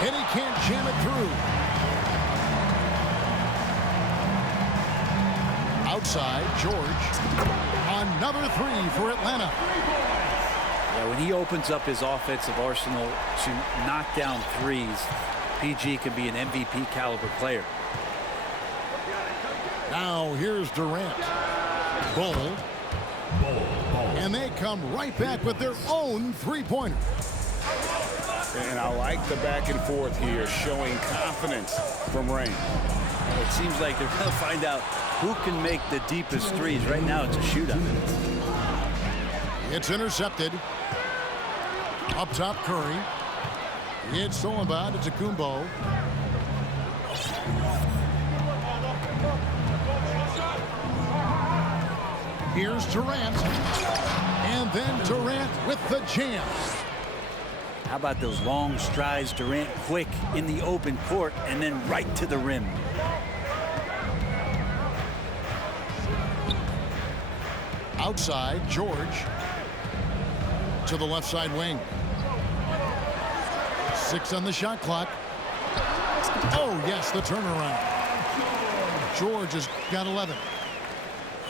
And he can't jam it through. Outside, George. Another three for Atlanta. Yeah, when he opens up his offensive arsenal to knock down threes, PG can be an MVP caliber player. Now here's Durant. Bull. And they come right back with their own three-pointer. And I like the back and forth here, showing confidence from Rain. It seems like they're going to find out who can make the deepest threes. Right now, it's a shootout. It's intercepted. Up top, Curry. It's stolen by Kumbo. Here's Durant. And then Durant with the jam. How about those long strides? Durant quick in the open court and then right to the rim. Outside, George. To the left side wing. 6 on the shot clock. Oh, yes, the turnaround. George has got 11.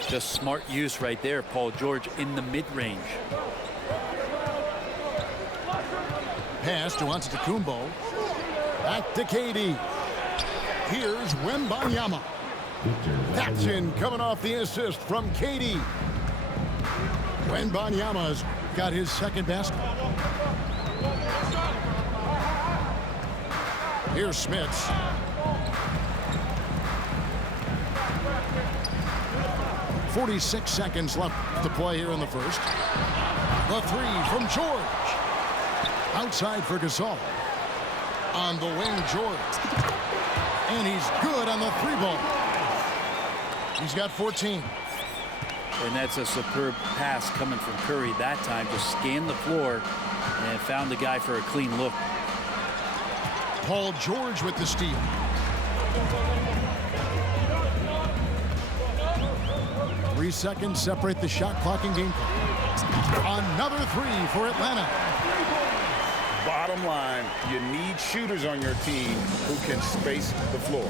Just smart use right there, Paul George in the mid-range. Pass to Antetokounmpo. Back to KD. Here's Wembanyama. That's in, coming off the assist from KD. Wembanyama's got his second basket. Here's Smits. .46 seconds left to play here in the first. The three from George. Outside for Gasol. On the wing, George. And he's good on the three ball. He's got 14. And that's a superb pass coming from Curry that time. Just scanned the floor and found the guy for a clean look. Paul George with the steal. Three seconds separate the shot clock and game clock. Another three for Atlanta. Bottom line, you need shooters on your team who can space the floor.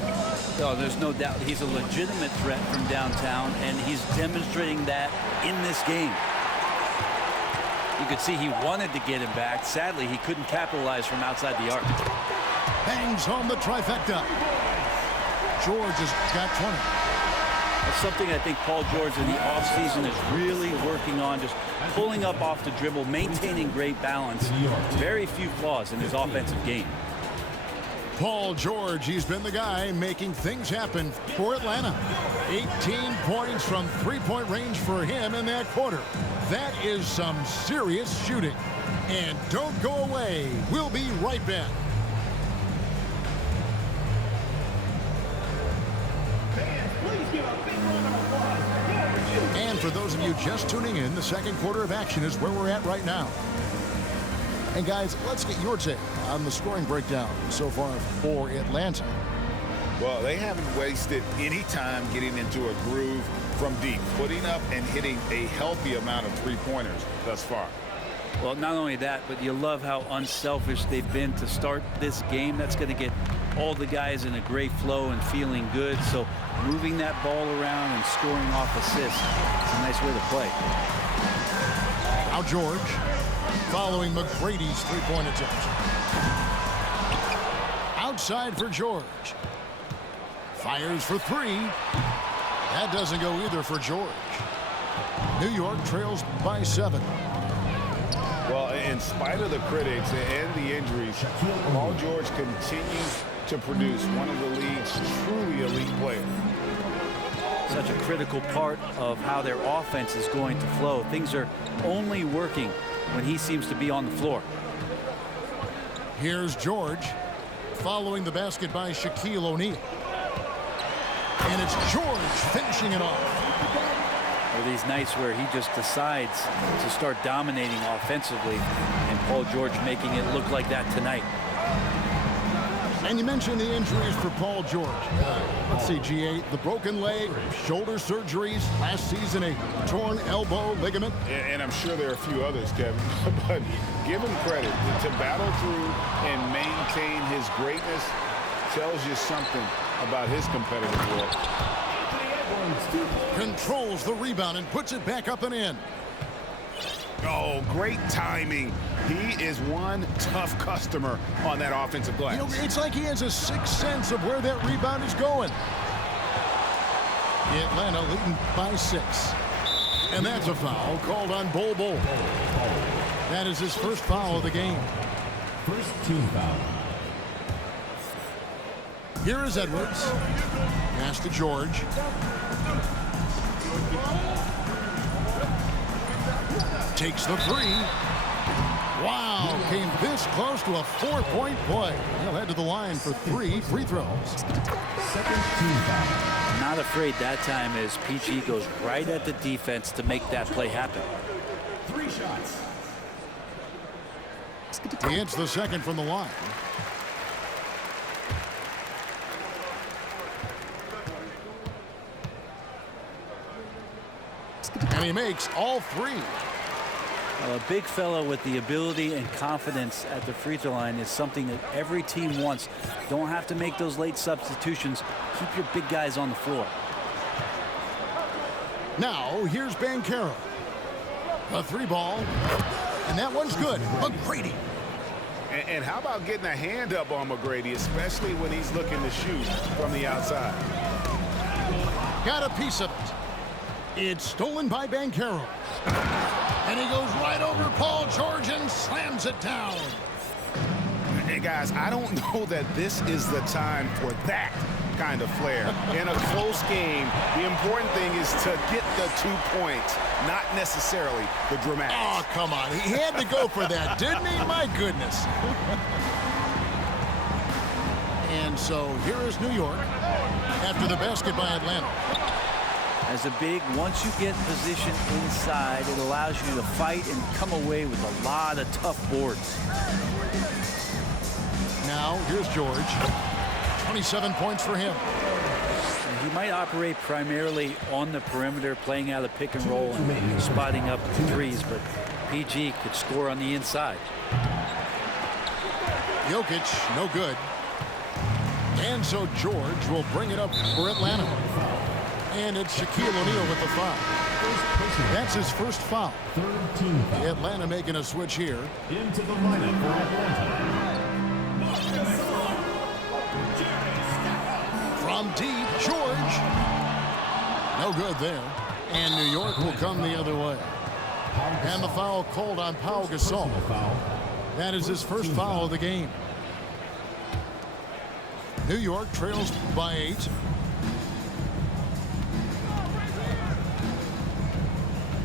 Oh, there's no doubt he's a legitimate threat from downtown, and he's demonstrating that in this game. You could see he wanted to get him back. Sadly, he couldn't capitalize from outside the arc. Bangs home the trifecta. George has got 20. That's something I think Paul George in the offseason is really working on, just pulling up off the dribble, maintaining great balance. Very few flaws in his offensive game. Paul George, he's been the guy making things happen for Atlanta. 18 points from three-point range for him in that quarter. That is some serious shooting. And don't go away. We'll be right back. And for those of you just tuning in, the second quarter of action is where we're at right now. And guys, let's get your take on the scoring breakdown so far for Atlanta. Well, they haven't wasted any time getting into a groove from deep, putting up and hitting a healthy amount of three-pointers thus far. Well, not only that, but you love how unselfish they've been to start this game. That's going to get all the guys in a great flow and feeling good. So moving that ball around and scoring off assists, it's a nice way to play. Now George, following McGrady's three-point attempt. Outside for George. Fires for three. That doesn't go either for George. New York trails by 7. Well, in spite of the critics and the injuries, Paul George continues to produce one of the league's truly elite players. Such a critical part of how their offense is going to flow. Things are only working when he seems to be on the floor. Here's George, following the basket by Shaquille O'Neal. And it's George finishing it off. Well, these nights where he just decides to start dominating offensively, and Paul George making it look like that tonight. And you mentioned the injuries for Paul George. Let's see, GA, the broken leg, shoulder surgeries, last season a torn elbow ligament. And I'm sure there are a few others, Kevin, but give him credit to battle through and maintain maintain his greatness tells you something about his competitive work. Controls the rebound and puts it back up and in. Oh, great timing. He is one tough customer on that offensive glass. You know, it's like he has a sixth sense of where that rebound is going. Atlanta leading by 6. And that's a foul called on Bol Bol. That is his first foul of the game. First team foul. Here is Edwards. Pass to George. Takes the 3. Wow, came this close to a 4-point play. He'll head to the line for 3 free throws. Second team foul. Not afraid that time as PG goes right at the defense to make that play happen. 3 shots. He hits the second from the line. And he makes all 3. Well, a big fellow with the ability and confidence at the free throw line is something that every team wants. Don't have to make those late substitutions. Keep your big guys on the floor. Now, here's Banchero. A 3 ball. And that one's good. McGrady. And how about getting a hand up on McGrady, especially when he's looking to shoot from the outside? Got a piece of it. It's stolen by Banchero. And he goes right over Paul George and slams it down. Hey, guys, I don't know that this is the time for that kind of flair. In a close game, the important thing is to get the 2 points, not necessarily the dramatics. Oh, come on. He had to go for that, didn't he? My goodness. And so here is New York after the basket by Atlanta. As a big, once you get position inside, it allows you to fight and come away with a lot of tough boards. Now, here's George. 27 points for him. And he might operate primarily on the perimeter, playing out of pick and roll and spotting up threes, but PG could score on the inside. Jokic, no good. And so George will bring it up for Atlanta. And it's Shaquille O'Neal with the foul. That's his first foul. Third team foul. Atlanta making a switch here. Into the lineup for Atlanta. From deep, George. No good there. And New York will come the other way. And the foul called on Pau Gasol. That is his first foul of the game. New York trails by 8.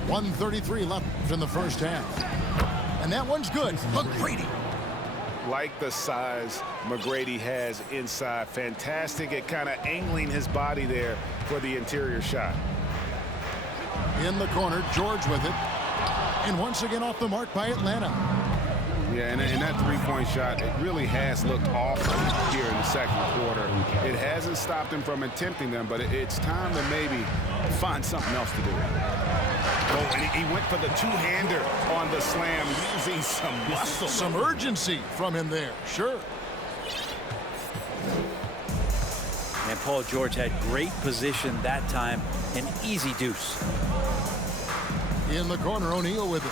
1:33 left in the first half. And that one's good. McGrady. Like the size McGrady has inside. Fantastic at kind of angling his body there for the interior shot. In the corner, George with it. And once again off the mark by Atlanta. Yeah, and that three-point shot, it really has looked awful here in the second quarter. It hasn't stopped him from attempting them, but it's time to maybe find something else to do. Oh, and he went for the two-hander on the slam, using some muscle. Some urgency from him there, sure. And Paul George had great position that time, an easy deuce. In the corner, O'Neal with it.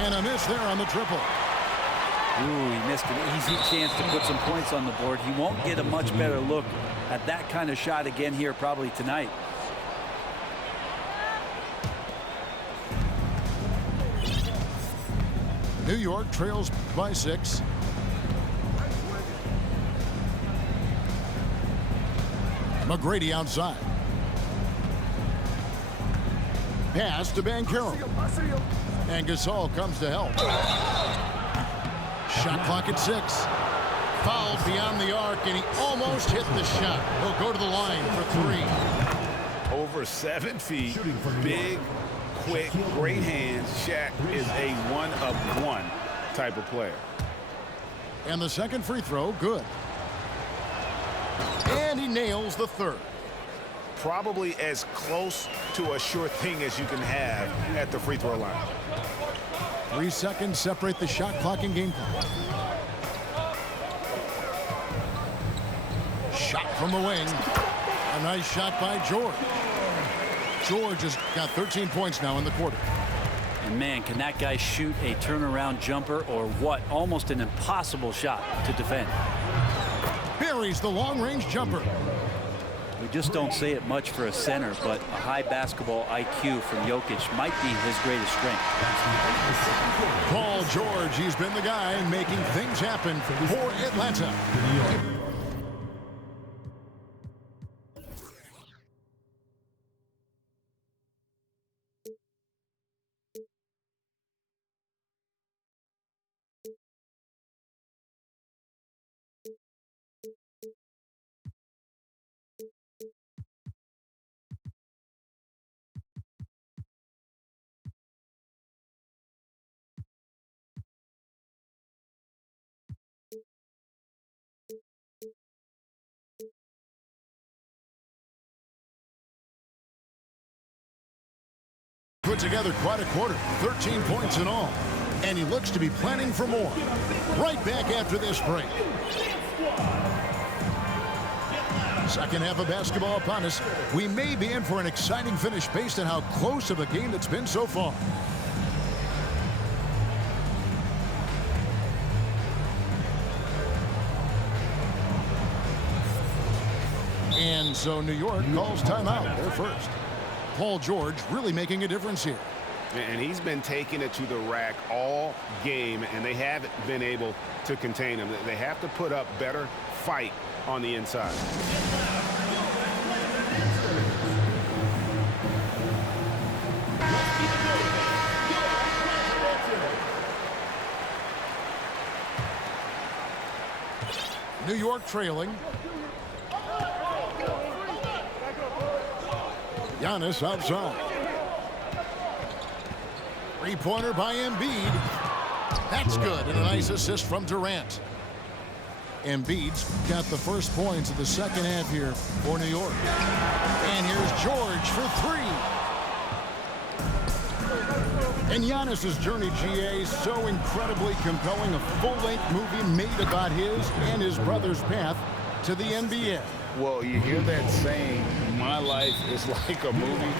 And a miss there on the triple. Ooh, he missed an easy chance to put some points on the board. He won't get a much better look at that kind of shot again here probably tonight. New York trails by 6. McGrady outside. Pass to Banchero. And Gasol comes to help. Shot clock at 6. Fouled beyond the arc, and he almost hit the shot. He'll go to the line for 3. Over 7 feet, big, quick, great hands. Shaq is a one-of-one type of player. And the second free throw, good. And he nails the third. Probably as close to a sure thing as you can have at the free throw line. 3 seconds separate the shot clock and game clock. Shot from the wing. A nice shot by George. George has got 13 points now in the quarter. And man, can that guy shoot a turnaround jumper or what? Almost an impossible shot to defend. Buries the long-range jumper. We just don't say it much for a center, but a high basketball IQ from Jokic might be his greatest strength. Paul George, he's been the guy making things happen for Atlanta. Put together quite a quarter, 13 points in all. And he looks to be planning for more. Right back after this break. Second half of basketball upon us. We may be in for an exciting finish based on how close of a game it's been so far. And so New York calls timeout. They're first. Paul George really making a difference here. And he's been taking it to the rack all game, and they haven't been able to contain him. They have to put up better fight on the inside. New York trailing. Giannis outside. Three-pointer by Embiid. That's good, and a nice assist from Durant. Embiid's got the first points of the second half here for New York. And here's George for three. And Giannis's journey, GA, is so incredibly compelling. A full-length movie made about his and his brother's path to the NBA. Well, you hear that saying, my life is like a movie.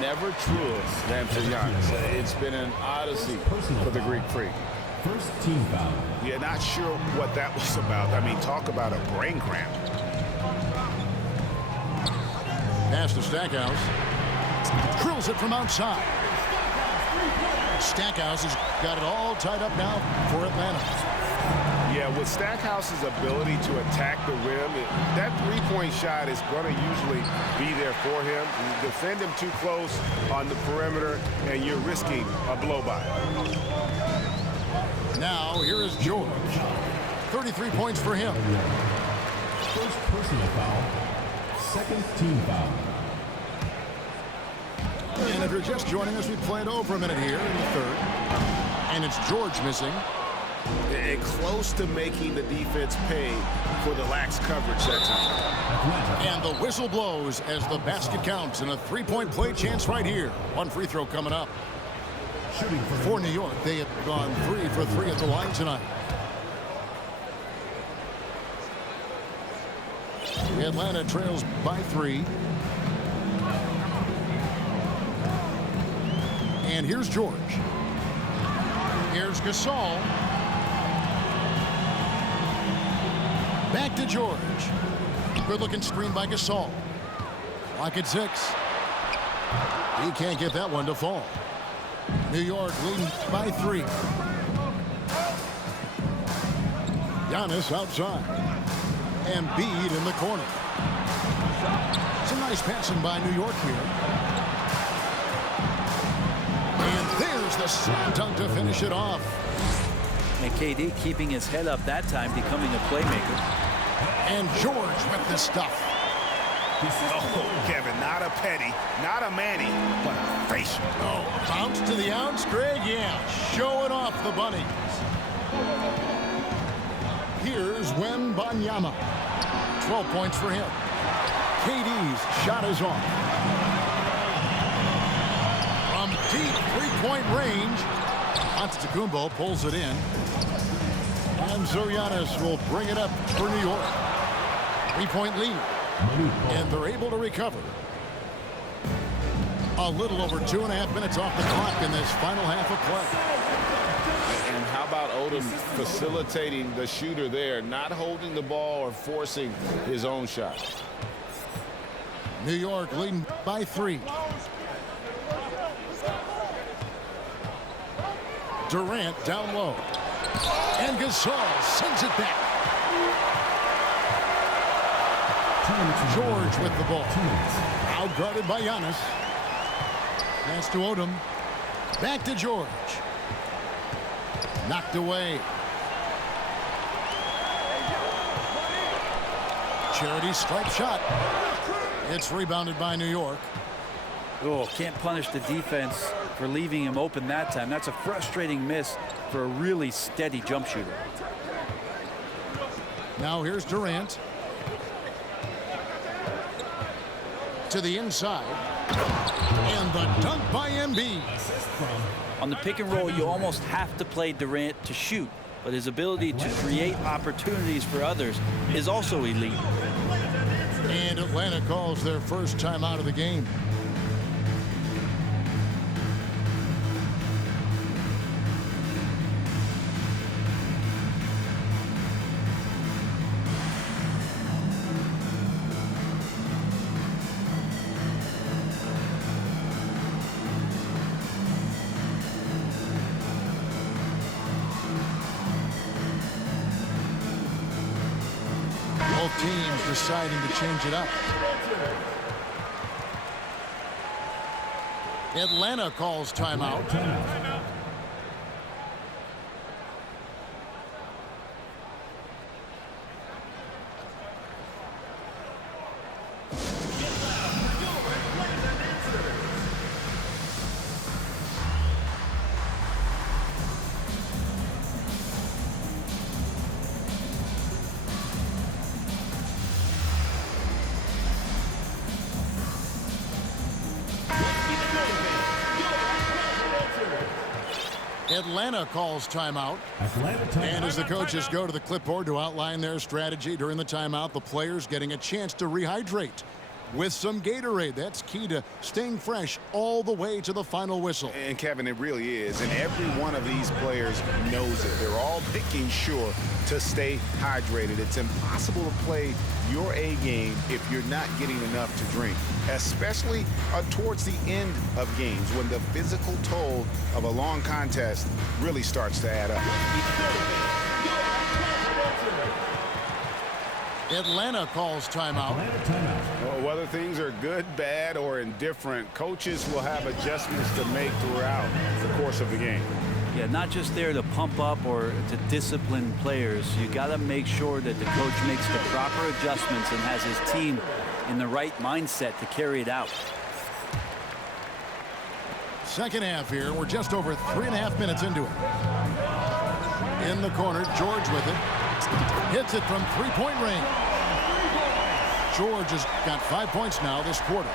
Never truer than for Giannis. It's been an odyssey for the Greek Freak. First team foul. Yeah, not sure what that was about. I mean, talk about a brain cramp. Pass to Stackhouse. Drills it from outside. Stackhouse has got it all tied up now for Atlanta. Yeah, with Stackhouse's ability to attack the rim, that three-point shot is going to usually be there for him. You defend him too close on the perimeter, and you're risking a blow-by. Now, here is George. 33 points for him. First personal foul. Second team foul. And if you're just joining us, we played over a minute here in the third. And it's George missing. And close to making the defense pay for the lax coverage that time. And the whistle blows as the basket counts, and a three-point play chance right here. One free throw coming up. For New York, they have gone 3 for 3 at the line tonight. Atlanta trails by 3. And here's George. Here's Gasol. Back to George. Good-looking screen by Gasol. Lock at 6. He can't get that one to fall. New York leading by 3. Giannis outside. Embiid in the corner. Some nice passing by New York here. And there's the slam dunk to finish it off. And KD keeping his head up that time, becoming a playmaker. And George with the stuff. Oh, Kevin, not a petty, not a Manny, but a facial. Oh, bounce to the ounce, Greg. Yeah, showing off the bunnies. Here's Wembanyama. 12 points for him. KD's shot is off. From deep three-point range, Antetokounmpo pulls it in. And so Giannis will bring it up for New York. 3-point lead. And they're able to recover. A little over 2.5 minutes off the clock in this final half of play. And how about Odom facilitating the shooter there, not holding the ball or forcing his own shot. New York leading by 3. Durant down low. And Gasol sends it back. George with the ball. Out guarded by Giannis. Pass to Odom. Back to George. Knocked away. Charity stripe shot. It's rebounded by New York. Oh, can't punish the defense for leaving him open that time. That's a frustrating miss for a really steady jump shooter. Now here's Durant. To the inside. And the dunk by Embiid. On the pick and roll, you almost have to play Durant to shoot, but his ability to create opportunities for others is also elite. And Atlanta calls their first time out of the game. Both teams deciding to change it up. Atlanta calls timeout. Atlanta calls timeout. And as the coaches go to the clipboard to outline their strategy during the timeout, the players getting a chance to rehydrate with some Gatorade. That's key to staying fresh all the way to the final whistle. And Kevin, it really is. And every one of these players knows it. They're all making sure to stay hydrated. It's impossible to play your A game if you're not getting enough to drink, especially towards the end of games when the physical toll of a long contest really starts to add up. Atlanta calls timeout. Well, whether things are good, bad, or indifferent, coaches will have adjustments to make throughout the course of the game. Yeah, not just there to pump up or to discipline players. You got to make sure that the coach makes the proper adjustments and has his team in the right mindset to carry it out. Second half here. We're just over 3.5 minutes into it. In the corner, George with it. Hits it from three-point range. George has got 5 points now this quarter.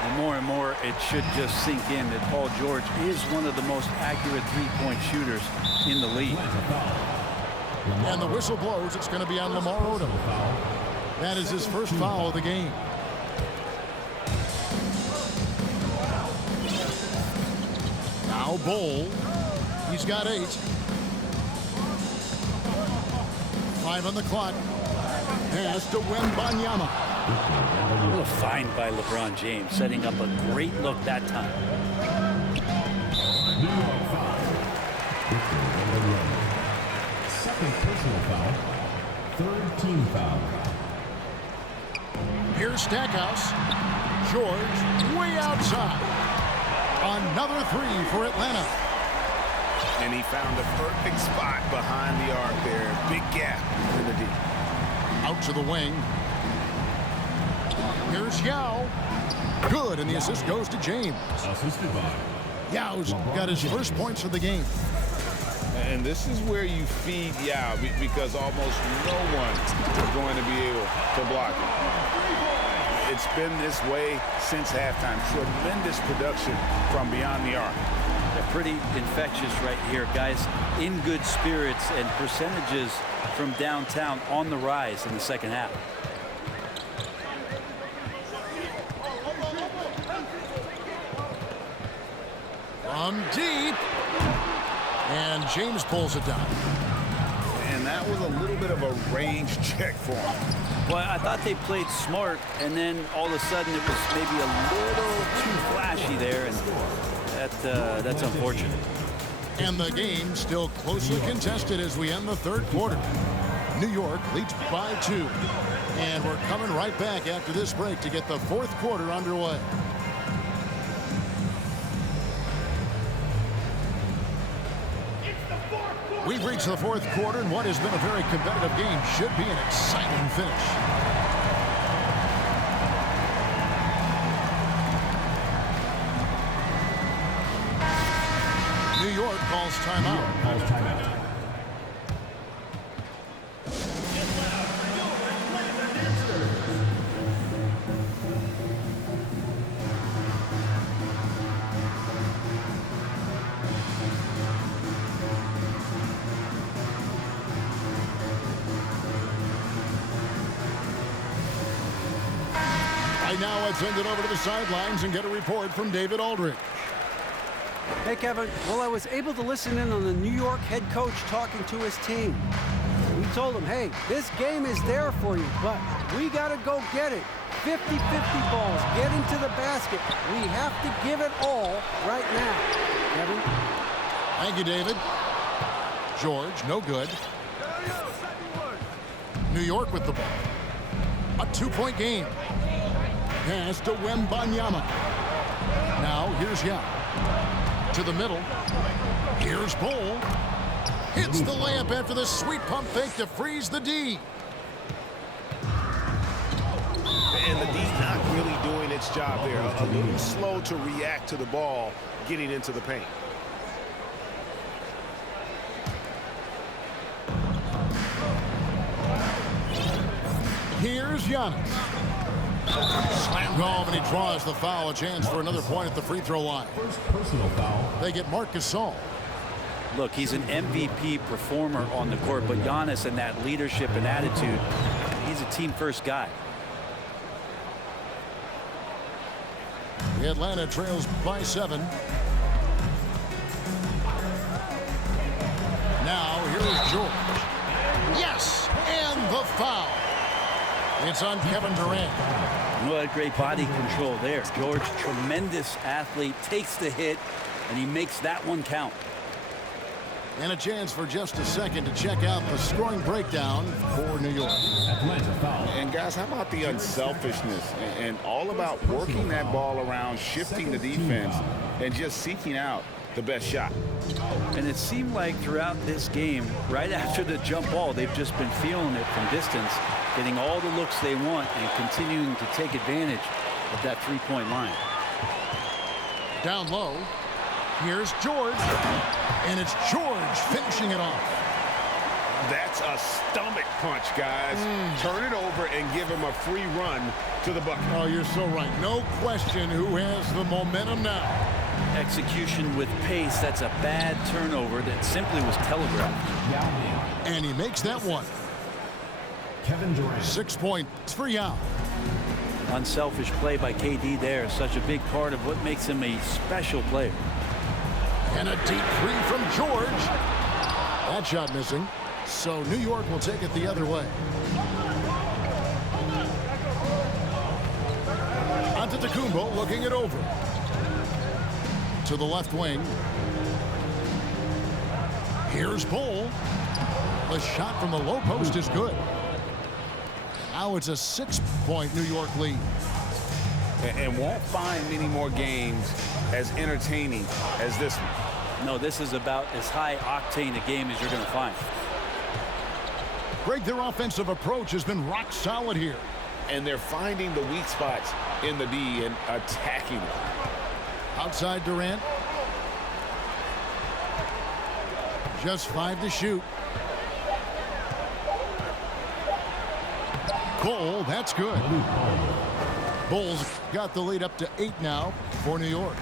And more, it should just sink in that Paul George is one of the most accurate three-point shooters in the league. And the whistle blows. It's going to be on Lamar Odom. That is his first foul of the game. Now Bol. He's got 8. 5 on the clock. Pass to Wembanyama. A little find by LeBron James, setting up a great look that time. New York foul. Second personal foul. Third team foul. Here's Stackhouse. George way outside. Another 3 for Atlanta. And he found the perfect spot behind the arc there. Big gap in the deep. Out to the wing. Here's Yao. Good, and the assist goes to James. Assisted by Yao's got his first points of the game. And this is where you feed Yao because almost no one is going to be able to block him. It's been this way since halftime. Tremendous production from beyond the arc. They're pretty infectious right here. Guys in good spirits and percentages from downtown on the rise in the second half. From deep. And James pulls it down. And that was a little bit of a range check for him. Well, I thought they played smart, and then all of a sudden it was maybe a little too flashy there, and that's unfortunate. And the game still closely contested as we end the third quarter. New York leads by 2. And we're coming right back after this break to get the fourth quarter underway. We've reached the fourth quarter, and what has been a very competitive game should be an exciting finish. New York calls timeout. Now let's send it over to the sidelines and get a report from David Aldridge. Hey, Kevin. Well, I was able to listen in on the New York head coach talking to his team. We told him, hey, this game is there for you, but we got to go get it. 50-50 balls, get into the basket. We have to give it all right now. Kevin? Thank you, David. George, no good. New York with the ball. A 2-point game. Pass to Wembanyama. Now here's Yao. To the middle. Here's Bull. Hits the layup after the sweet pump fake to freeze the D. And the D not really doing its job there. A little slow to react to the ball getting into the paint. Here's Giannis. Slammed home, and he draws the foul. A chance for another point at the free throw line. First personal foul. They get Marc Gasol. Look, he's an MVP performer on the court, but Giannis and that leadership and attitude, he's a team-first guy. Atlanta trails by 7. Now here is George. Yes, and the foul. It's on Kevin Durant. What great body control there. George, tremendous athlete, takes the hit, and he makes that one count. And a chance for just a second to check out the scoring breakdown for New York. Atlanta foul. And guys, how about the unselfishness and all about working that ball around, shifting the defense, and just seeking out the best shot. And it seemed like throughout this game, right after the jump ball, they've just been feeling it from distance, getting all the looks they want and continuing to take advantage of that three-point line. Down low, here's George, and it's George finishing it off. That's a stomach punch, guys. Turn it over and give him a free run to the bucket. Oh, you're so right. No question who has the momentum now. Execution with pace, that's a bad turnover that simply was telegraphed. And he makes that one. Kevin Durant. 6 points, 3 out. Unselfish play by KD there, such a big part of what makes him a special player. And a deep three from George. That shot missing. So New York will take it the other way. Antetokounmpo looking it over. To the left wing. Here's Bull. The shot from the low post is good. Now it's a 6-point New York lead. And won't find many more games as entertaining as this one. No, this is about as high octane a game as you're going to find. Greg, their offensive approach has been rock solid here. And they're finding the weak spots in the D and attacking them. Outside Durant. Just 5 to shoot. Cole, that's good. Bulls got the lead up to 8 now for New York.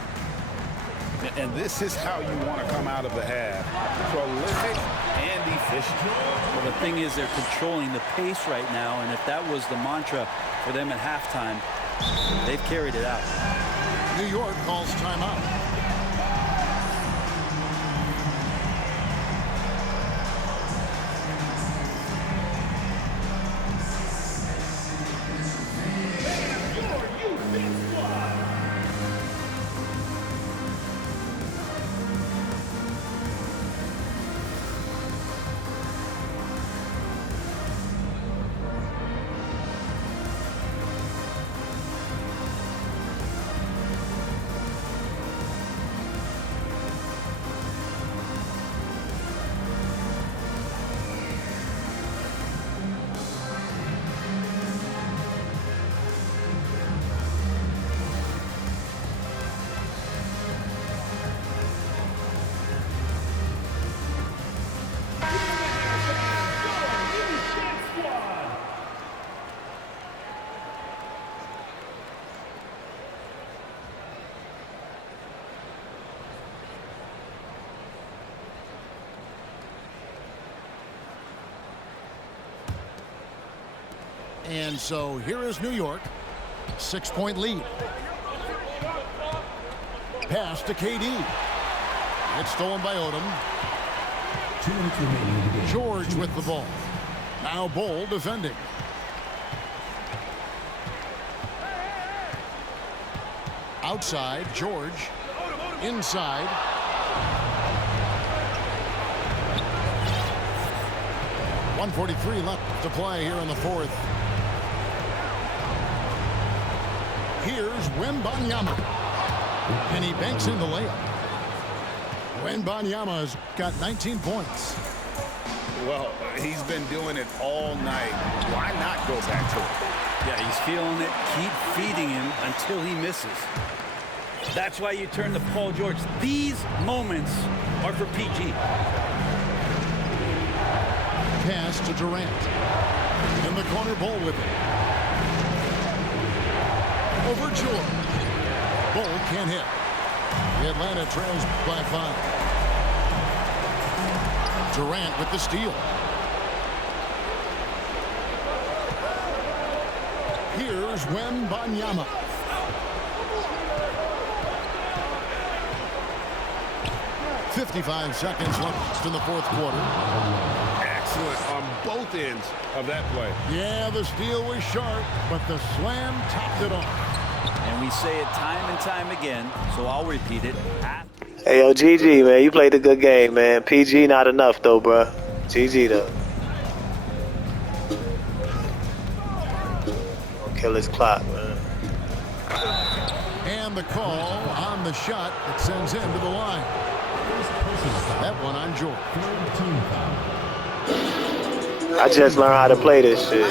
And this is how you want to come out of the half. Prolific and efficient. Well, the thing is they're controlling the pace right now, and if that was the mantra for them at halftime, they've carried it out. New York calls timeout. And so here is New York. 6-point lead. Pass to KD. It's stolen by Odom. 2 minutes remaining in the game. George with the ball. Now Bol defending. Outside, George. Inside. .143 left to play here in the fourth. Here's Wembanyama. And he banks in the layup. Wembanyama's got 19 points. Well, he's been doing it all night. Why not go back to it? Yeah, he's feeling it. Keep feeding him until he misses. That's why you turn to Paul George. These moments are for PG. Pass to Durant. In the corner, Bol with it. Over George. Bol can't hit. The Atlanta trails by 5. Durant with the steal. Here's Wembanyama. .55 seconds left in the fourth quarter. Excellent on both ends of that play. Yeah, the steal was sharp, but the slam topped it off. And we say it time and time again, so I'll repeat it. Hey, yo, GG, man. You played a good game, man. PG not enough, though, bro. GG, though. Gonna kill his clock, man. And the call on the shot that sends him to the line. That one on George. I just learned how to play this shit.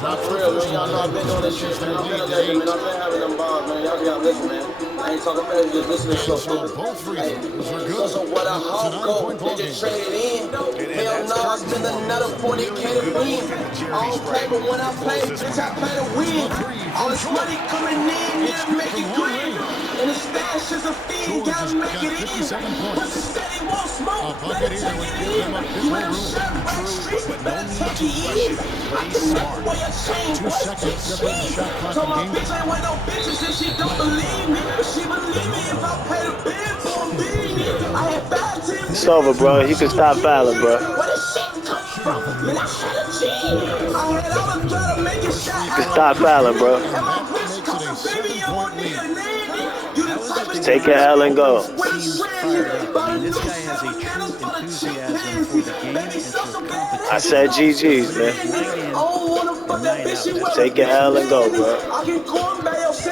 Drops the first one. I've been doing this shit, man. I've been having them bombs, man. Y'all gotta listen, man. I ain't talking about just listen to So stuff. both free throws are good. So what I It's a hope go, 9-point ball they game. just traded in. Hell no, I spend another 40K to win. I don't play, but when I play, bitch, I play to win. All this money coming in, yeah, make it green. And the stash is a fiend, gotta make it in. But steady won't smoke, better take it in. You ain't shot right street, better take it in. I can never wear a chain, 2 seconds separating the shot clock so my and game. bitch ain't with no bitches and she don't believe me. But she believe me if I pay the bill for a beanie. I had 5 teams. It's over, bro. You can stop fouling, bro. Where this shit come from? Man, I had a team. I had all the threat of making shots. You can stop fouling, bro. And my bitch cost a baby and one nigga nanny. You the type of Take your L and go. Team's fired up. I mean, this guy has a true enthusiasm for the game and for competition. I said GG's, man. Take your L and go, bro.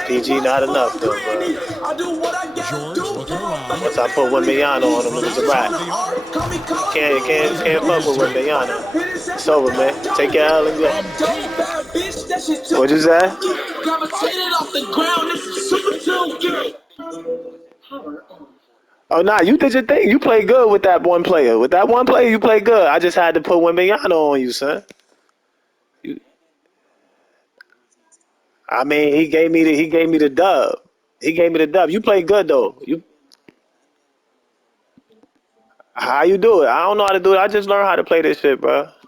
PG not enough, though, bro. George looking around. Once I put Wembanyama on him, it was a wrap. Can't fuck with Wembanyama. It's over, man. Take your L and go. What'd you say? Gravitated off the ground, this is super tune. Oh, nah, you did your thing. You played good with that one player. With that one player, you played good. I just had to put Wembanyama on you, son. I mean, he gave me the dub. He gave me the dub. You played good though. How you do it? I don't know how to do it. I just learned how to play this shit, bro.